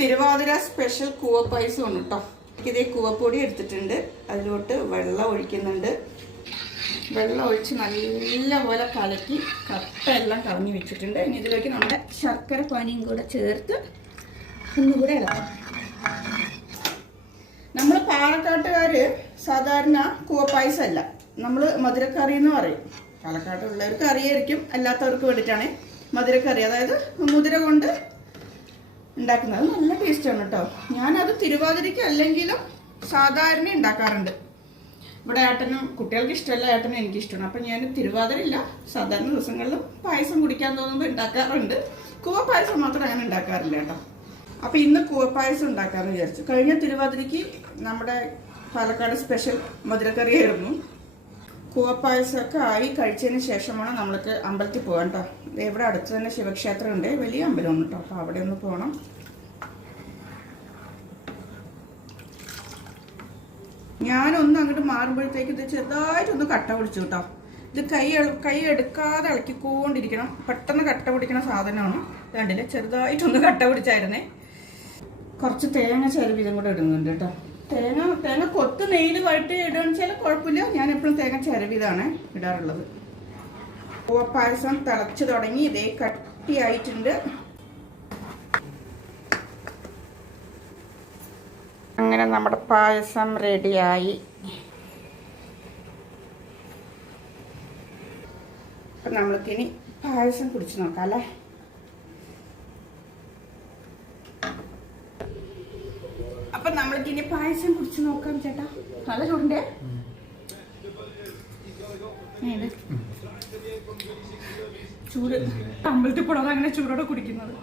Thiruvathira special കൂവ പായസമാണ് കേട്ടോ. ഇതേ കൂവപ്പൊടി എടുത്തിട്ടുണ്ട്, അതിലോട്ട് വെള്ളം ഒഴിക്കുന്നുണ്ട്. വെള്ളം ഒഴിച്ച് നല്ലപോലെ കലക്കി കപ്പയെല്ലാം കളഞ്ഞു വെച്ചിട്ടുണ്ട്. ഇനി ഇതിലേക്ക് നമ്മുടെ ശർക്കര പാനിയും കൂടെ ചേർത്ത് ഒന്നുകൂടെ ഇളക്കാം. നമ്മൾ പാലക്കാട്ടുകാർ സാധാരണ കൂവപ്പായസമല്ല, നമ്മൾ മധുരക്കറി എന്ന് പറയും. പാലക്കാട്ടുള്ളവർക്ക് അറിയായിരിക്കും, അല്ലാത്തവർക്ക് വേണ്ടിയിട്ടാണ് മധുരക്കറി, അതായത് മുതിര കൊണ്ട് ഉണ്ടാക്കുന്നത്. നല്ല ടേസ്റ്റാണ് കേട്ടോ. ഞാനത് തിരുവാതിരയ്ക്ക് അല്ലെങ്കിലും സാധാരണ ഉണ്ടാക്കാറുണ്ട്. ഇവിടെ ഏട്ടനും കുട്ടികൾക്ക് ഇഷ്ടമല്ല, ഏട്ടനും എനിക്കിഷ്ടമാണ്. അപ്പം ഞാൻ തിരുവാതിര ഇല്ല, സാധാരണ ദിവസങ്ങളിലും പായസം കുടിക്കാൻ തോന്നുമ്പോൾ ഉണ്ടാക്കാറുണ്ട്. കൂവപ്പായസം മാത്രം അങ്ങനെ ഉണ്ടാക്കാറില്ല കേട്ടോ. അപ്പം ഇന്ന് കൂവപ്പായസം ഉണ്ടാക്കാമെന്ന് വിചാരിച്ചു. കഴിഞ്ഞ തിരുവാതിരയ്ക്ക് നമ്മുടെ പാലക്കാട് സ്പെഷ്യൽ മധുരക്കറിയായിരുന്നു. കൂവപ്പായസമൊക്കെ ആയി കഴിച്ചതിന് ശേഷമാണ് നമ്മൾക്ക് അമ്പലത്തിൽ പോകാൻ കേട്ടോ. ഇവിടെ അടുത്ത് തന്നെ ശിവക്ഷേത്രം ഉണ്ട്, വലിയ അമ്പലമാണ് കേട്ടോ. അപ്പോൾ അവിടെ ഒന്ന് പോകണം. ഞാനൊന്ന് അങ്ങോട്ട് മാറുമ്പോഴത്തേക്ക് ഇത് ചെറുതായിട്ടൊന്ന് കട്ട പിടിച്ചു കേട്ടോ. ഇത് കൈ എടുക്കാതെ ഇളക്കിക്കൊണ്ടിരിക്കണം. പെട്ടെന്ന് കട്ട പിടിക്കുന്ന സാധനമാണ്. രണ്ടില് ചെറുതായിട്ടൊന്ന് കട്ട പിടിച്ചായിരുന്നേ. കുറച്ച് തേങ്ങ ചിരവിതും കൂടെ ഇടുന്നുണ്ട് കേട്ടോ. തേങ്ങ കൊത്ത് നെയ്യിൽ വഴറ്റി ഇടുകയെന്ന് വെച്ചാൽ കുഴപ്പമില്ല. ഞാൻ എപ്പോഴും തേങ്ങ ചിരവിതാണ് ഇടാറുള്ളത്. കൂവപ്പായസം തിളച്ച് തുടങ്ങി, ഇതേ കട്ടിയായിട്ടുണ്ട്. അങ്ങനെ നമ്മുടെ പായസം റെഡിയായി. അപ്പം നമ്മൾക്കിനി പായസം കുടിച്ച് നോക്കാം അല്ലേ. അപ്പം നമ്മൾക്കിനി പായസം കുടിച്ച് നോക്കാം ചേട്ടാ. നല്ല ചൂടിൻ്റെ ചൂട് അമ്പലത്തിൽ കൂടാതെ അങ്ങനെ ചൂടോടെ കുടിക്കുന്നത്.